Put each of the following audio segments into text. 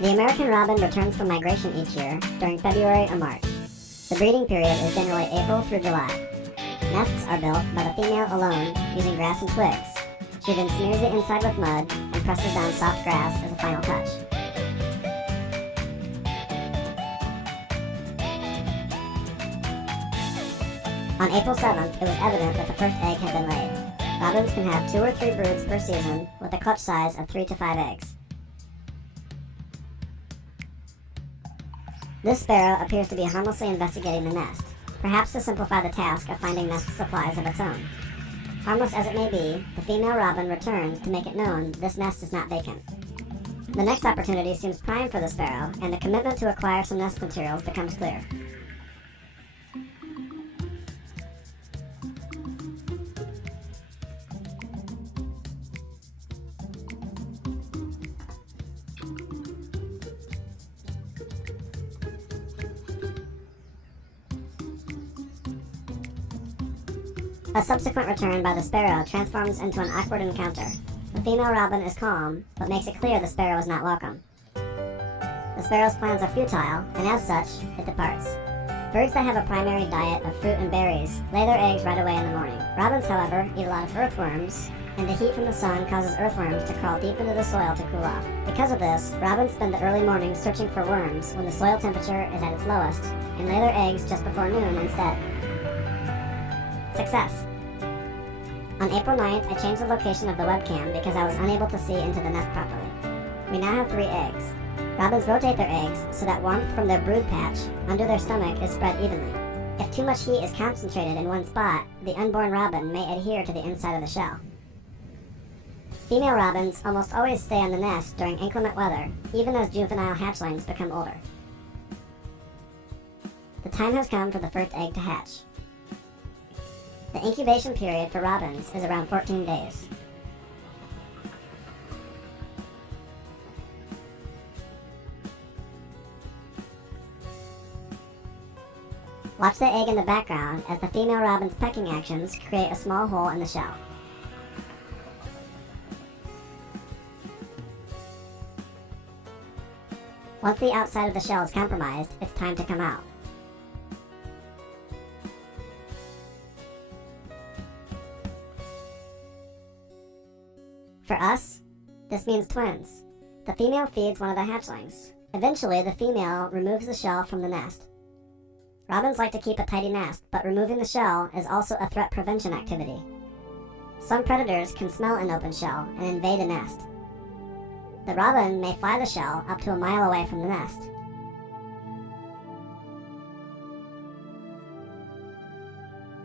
The American robin returns from migration each year during February or March. The breeding period is generally April through July. Nests are built by the female alone using grass and twigs. She then smears the inside with mud and presses down soft grass as a final touch. On April 7th, it was evident that the first egg had been laid. Robins can have 2 or 3 broods per season with a clutch size of 3 to 5 eggs. This sparrow appears to be harmlessly investigating the nest, perhaps to simplify the task of finding nest supplies of its own. Harmless as it may be, the female robin returns to make it known this nest is not vacant. The next opportunity seems prime for the sparrow, and the commitment to acquire some nest materials becomes clear. A subsequent return by the sparrow transforms into an awkward encounter. The female robin is calm, but makes it clear the sparrow is not welcome. The sparrow's plans are futile, and as such, it departs. Birds that have a primary diet of fruit and berries lay their eggs right away in the morning. Robins, however, eat a lot of earthworms, and the heat from the sun causes earthworms to crawl deep into the soil to cool off. Because of this, robins spend the early morning searching for worms when the soil temperature is at its lowest, and lay their eggs just before noon instead. Success! On April 9th, I changed the location of the webcam because I was unable to see into the nest properly. We now have 3 eggs. Robins rotate their eggs so that warmth from their brood patch under their stomach is spread evenly. If too much heat is concentrated in one spot, the unborn robin may adhere to the inside of the shell. Female robins almost always stay on the nest during inclement weather, even as juvenile hatchlings become older. The time has come for the first egg to hatch. The incubation period for robins is around 14 days. Watch the egg in the background as the female robin's pecking actions create a small hole in the shell. Once the outside of the shell is compromised, it's time to come out. For us, this means twins. The female feeds one of the hatchlings. Eventually, the female removes the shell from the nest. Robins like to keep a tidy nest, but removing the shell is also a threat prevention activity. Some predators can smell an open shell and invade a nest. The robin may fly the shell up to a mile away from the nest.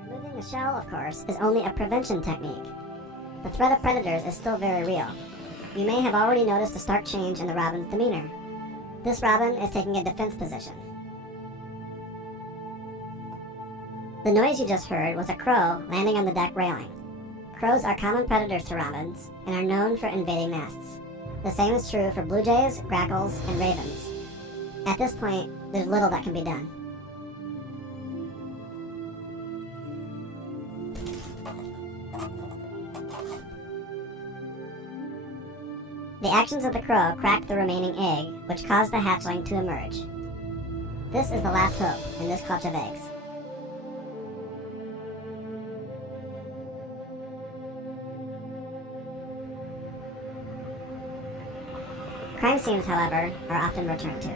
Removing the shell, of course, is only a prevention technique. The threat of predators is still very real. You may have already noticed a stark change in the robin's demeanor. This robin is taking a defense position. The noise you just heard was a crow landing on the deck railing. Crows are common predators to robins and are known for invading nests. The same is true for blue jays, grackles, and ravens. At this point, there's little that can be done. The actions of the crow cracked the remaining egg, which caused the hatchling to emerge. This is the last hope in this clutch of eggs. Crime scenes, however, are often returned to.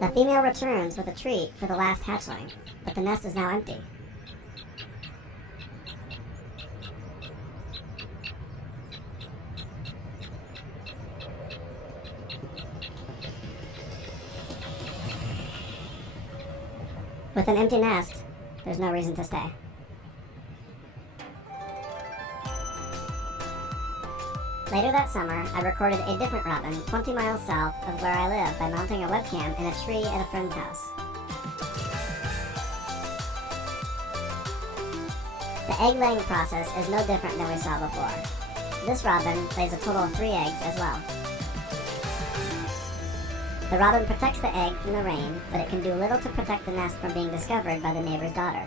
The female returns with a treat for the last hatchling, but the nest is now empty. With an empty nest, there's no reason to stay. Later that summer, I recorded a different robin 20 miles south of where I live by mounting a webcam in a tree at a friend's house. The egg-laying process is no different than we saw before. This robin lays a total of 3 eggs as well. The robin protects the egg from the rain, but it can do little to protect the nest from being discovered by the neighbor's daughter.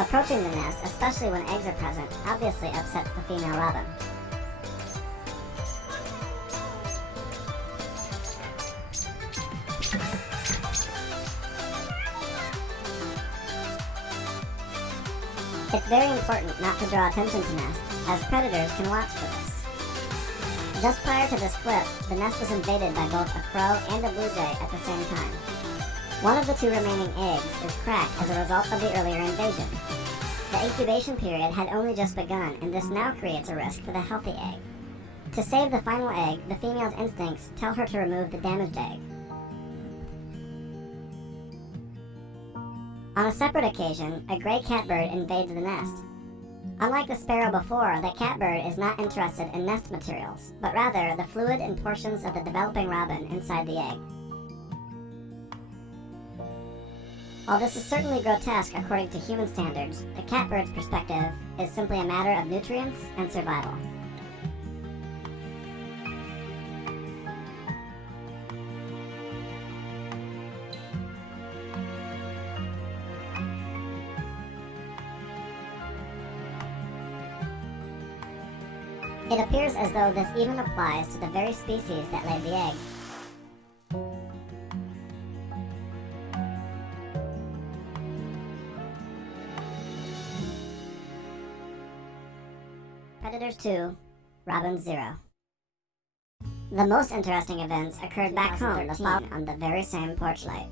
A Approaching the nest, especially when eggs are present, obviously upsets the female robin. It's very important not to draw attention to nests, as predators can watch for this. Just prior to this clip, the nest was invaded by both a crow and a blue jay at the same time. One of the two remaining eggs is cracked as a result of the earlier invasion. The incubation period had only just begun, and this now creates a risk for the healthy egg. To save the final egg, the female's instincts tell her to remove the damaged egg. On a separate occasion, a gray catbird invades the nest. Unlike the sparrow before, the catbird is not interested in nest materials, but rather the fluid and portions of the developing robin inside the egg. While this is certainly grotesque according to human standards, the catbird's perspective is simply a matter of nutrients and survival. It appears as though this even applies to the very species that laid the egg. Predators 2, Robins 0. The most interesting events occurred back home the following on the very same porch light.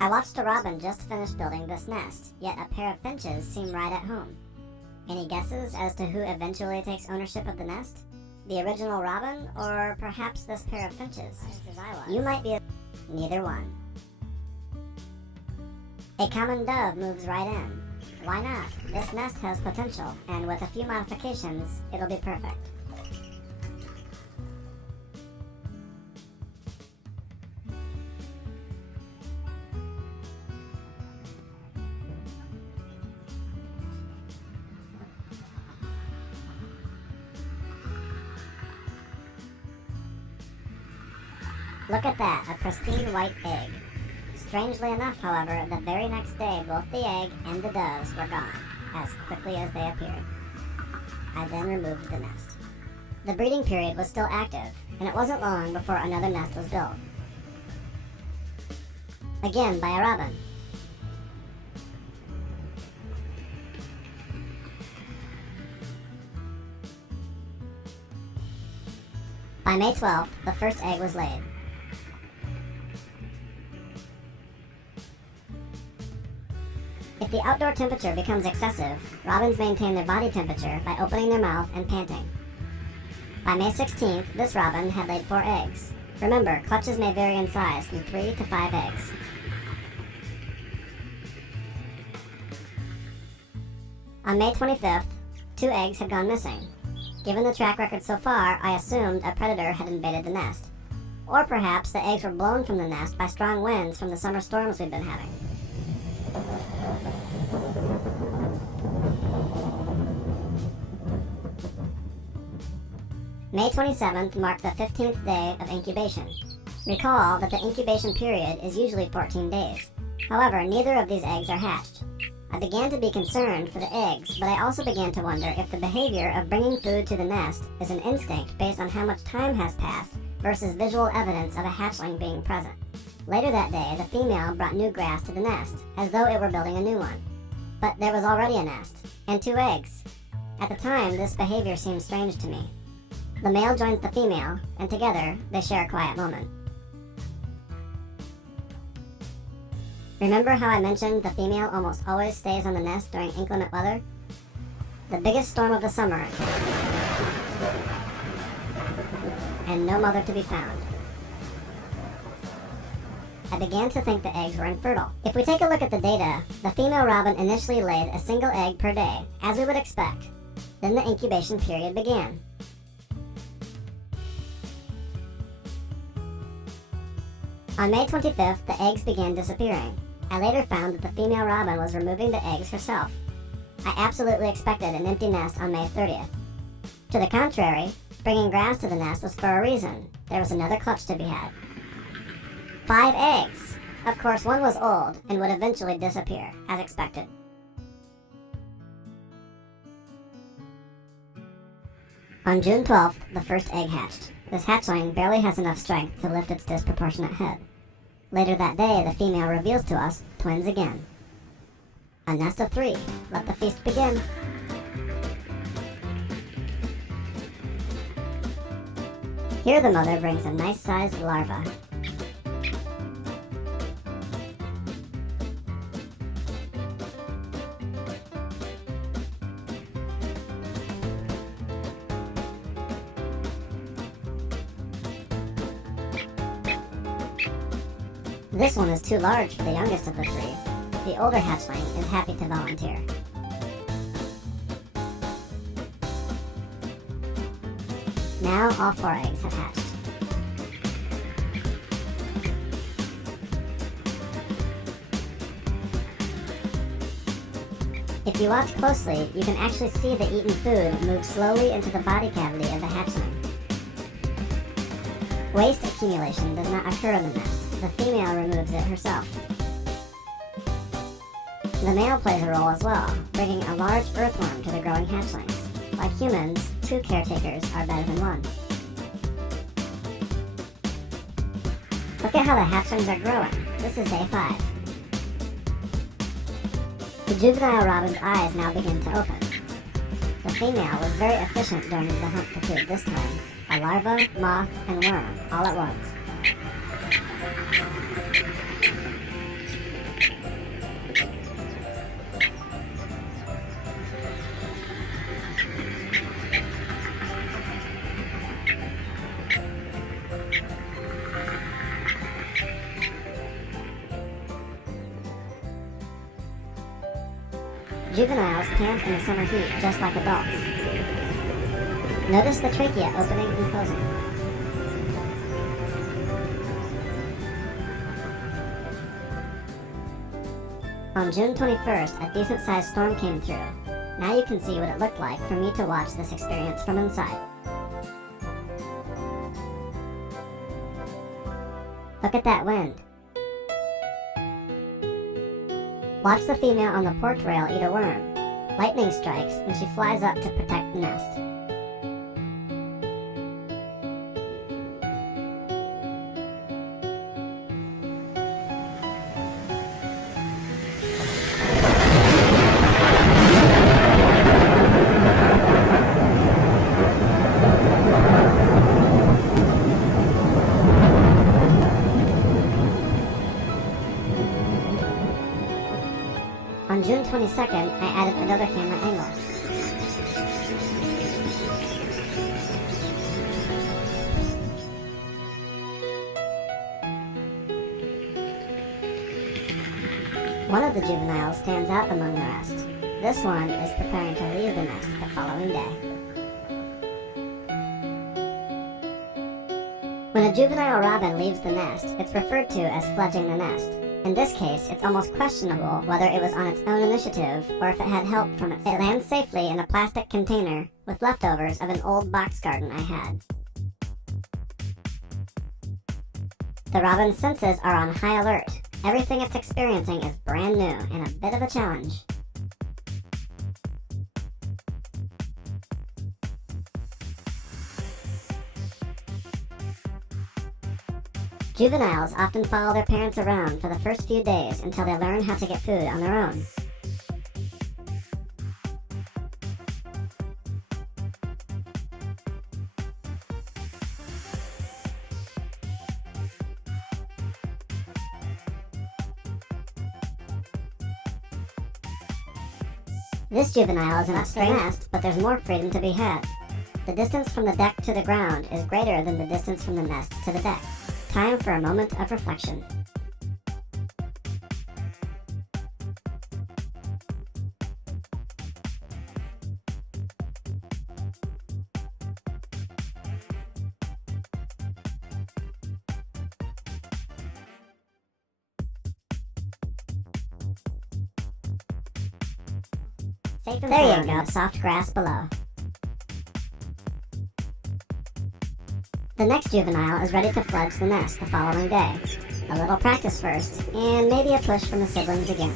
I watched a robin just finish building this nest, yet a pair of finches seem right at home. Any guesses as to who eventually takes ownership of the nest? The original robin, or perhaps this pair of finches? You might be neither one. A common dove moves right in. Why not? This nest has potential, and with a few modifications, it'll be perfect. Look at that, a pristine white egg. Strangely enough, however, the very next day both the egg and the doves were gone, as quickly as they appeared. I then removed the nest. The breeding period was still active, and it wasn't long before another nest was built. Again by a robin. By May 12th, the first egg was laid. If the outdoor temperature becomes excessive, robins maintain their body temperature by opening their mouth and panting. By May 16th, this robin had laid 4 eggs. Remember, clutches may vary in size from 3 to 5 eggs. On May 25th, 2 eggs had gone missing. Given the track record so far, I assumed a predator had invaded the nest. Or perhaps the eggs were blown from the nest by strong winds from the summer storms we've been having. May 27th marked the 15th day of incubation. Recall that the incubation period is usually 14 days. However, neither of these eggs are hatched. I began to be concerned for the eggs, but I also began to wonder if the behavior of bringing food to the nest is an instinct based on how much time has passed versus visual evidence of a hatchling being present. Later that day, the female brought new grass to the nest, as though it were building a new one. But there was already a nest, and 2 eggs. At the time, this behavior seemed strange to me. The male joins the female, and together, they share a quiet moment. Remember how I mentioned the female almost always stays on the nest during inclement weather? The biggest storm of the summer, and no mother to be found. I began to think the eggs were infertile. If we take a look at the data, the female robin initially laid a single egg per day, as we would expect. Then the incubation period began. On May 25th, the eggs began disappearing. I later found that the female robin was removing the eggs herself. I absolutely expected an empty nest on May 30th. To the contrary, bringing grass to the nest was for a reason. There was another clutch to be had. 5 eggs! Of course, one was old and would eventually disappear, as expected. On June 12th, the first egg hatched. This hatchling barely has enough strength to lift its disproportionate head. Later that day, the female reveals to us twins again. A nest of 3. Let the feast begin. Here the mother brings a nice-sized larva. This one is too large for the youngest of the 3. The older hatchling is happy to volunteer. Now all 4 eggs have hatched. If you watch closely, you can actually see the eaten food move slowly into the body cavity of the hatchling. Waste accumulation does not occur in the nest. The female removes it herself. The male plays a role as well, bringing a large earthworm to the growing hatchlings. Like humans, 2 caretakers are better than 1. Look at how the hatchlings are growing. This is day 5. The juvenile robin's eyes now begin to open. The female was very efficient during the hunt for food this time. A larva, moth, and worm, all at once. Juveniles pant in the summer heat just like adults. Notice the trachea opening and closing. On June 21st, a decent-sized storm came through. Now you can see what it looked like for me to watch this experience from inside. Look at that wind. Watch the female on the porch rail eat a worm. Lightning strikes and she flies up to protect the nest. On June 22nd, I added another camera angle. One of the juveniles stands out among the rest. This one is preparing to leave the nest the following day. When a juvenile robin leaves the nest, it's referred to as fledging the nest. In this case, it's almost questionable whether it was on its own initiative or if it had help from it. It lands safely in a plastic container with leftovers of an old box garden I had. The robin's senses are on high alert. Everything it's experiencing is brand new and a bit of a challenge. Juveniles often follow their parents around for the first few days until they learn how to get food on their own. This juvenile is in a stray nest, but there's more freedom to be had. The distance from the deck to the ground is greater than the distance from the nest to the deck. Time for a moment of reflection. Safe and there you go, soft grass below. The next juvenile is ready to fledge the nest the following day. A little practice first, and maybe a push from the siblings again.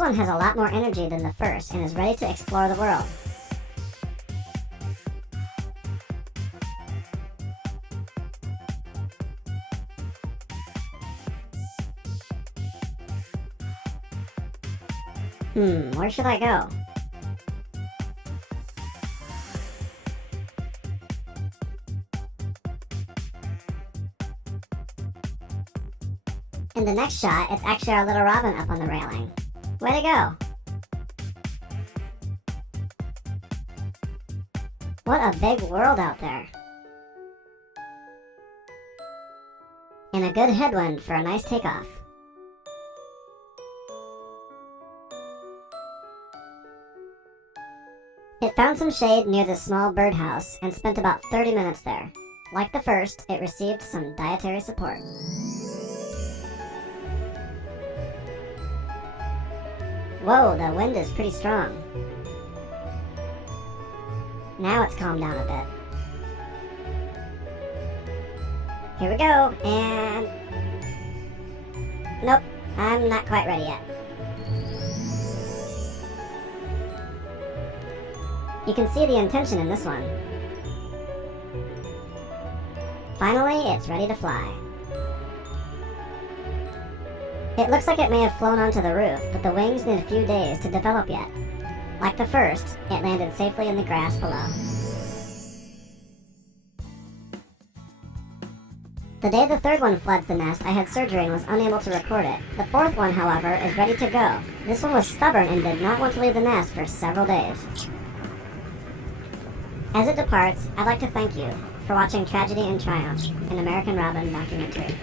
one has a lot more energy than the first and is ready to explore the world. Where should I go? In the next shot, it's actually our little robin up on the railing. Way to go! What a big world out there. And a good headwind for a nice takeoff. It found some shade near the small birdhouse and spent about 30 minutes there. Like the first, it received some dietary support. Whoa, the wind is pretty strong. Now it's calmed down a bit. Here we go, and... Nope, I'm not quite ready yet. You can see the intention in this one. Finally, it's ready to fly. It looks like it may have flown onto the roof, but the wings need a few days to develop yet. Like the first, it landed safely in the grass below. The day the third one fled the nest, I had surgery and was unable to record it. The fourth one, however, is ready to go. This one was stubborn and did not want to leave the nest for several days. As it departs, I'd like to thank you for watching Tragedy and Triumph, an American Robin documentary.